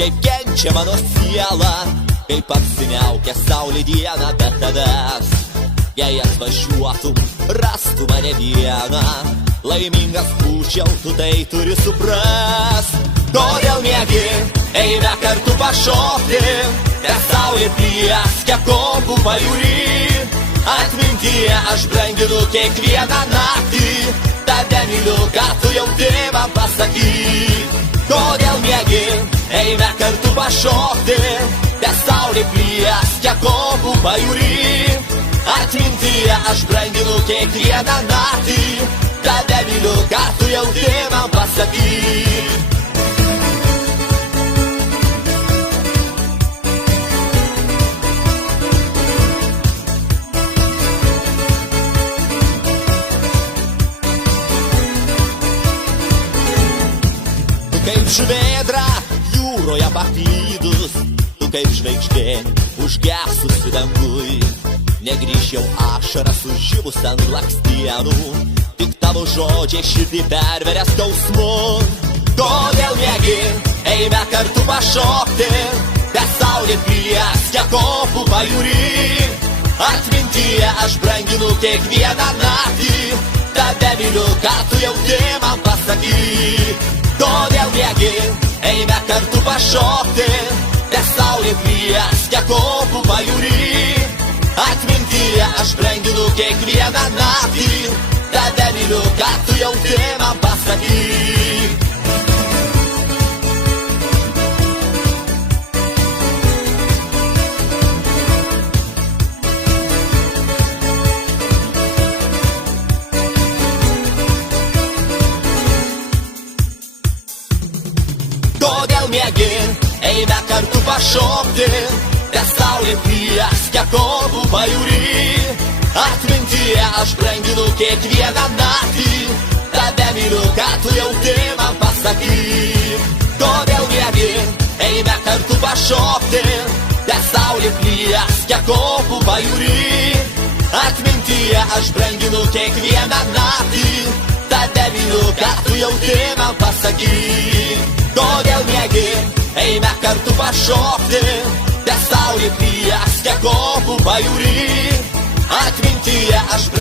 kaip kenčia mano siela, kaip apsiniaukia saulė dieną, bet tavęs, jei atvažiuotum, rastų mane vieną. Laimingas būčiau, tu tai turi suprast. Kodėl miegi, eime kartu pašokti, nes saulė plieskia kopų pajūry. Atmintyje aš branginu kiekvieną naktį, tave myliu, ką tu jauti man pasakyk. Kodėl miegi, eime kartu pašokti, nes saulė plieskia kopų pajūry. Atmintyje aš branginu kiekvieną naktį, tave myliu, ką tu jauti man pasakyk. Tu kaip žuvėdra jūroje paklydus, tu kaip žvaigždė užgesusi dangui. Negrįš jau ašara sužibus ant blakstienų, tik tavo žodžiai širdį perveria skausmu. Kodėl miegi, eime kartu pašokti, nes saulė plieskia kopų pajūry. Atmintyje aš branginu kiekvieną naktį, tave myliu, ką tu jauti man pasakyk. Kodėl miegi, eime kartu pašokti, nes saulė plieskia kopų pajūry. Atmintyje aš branginu kiekvieną naktį, tave myliu, ką tu jauti man pasakyk. Kodėl miegi, eime kartu pašokti, nes saulė plieskia kopų pajūry. Atmintyje aš branginu kiekvieną naktį, tave myliu, ką tu jauti man pasakyk. Kodėl miegi, eime kartu pašokti, nes saulė plieskia kopų pajūry. Atmintyje aš branginu kiekvieną naktį, tave myliu, ką tu jauti man pasakyk. Kodėl miegi, eime kartu pašokti, nes saulė plieskia kopų pajūry. Atmintyje aš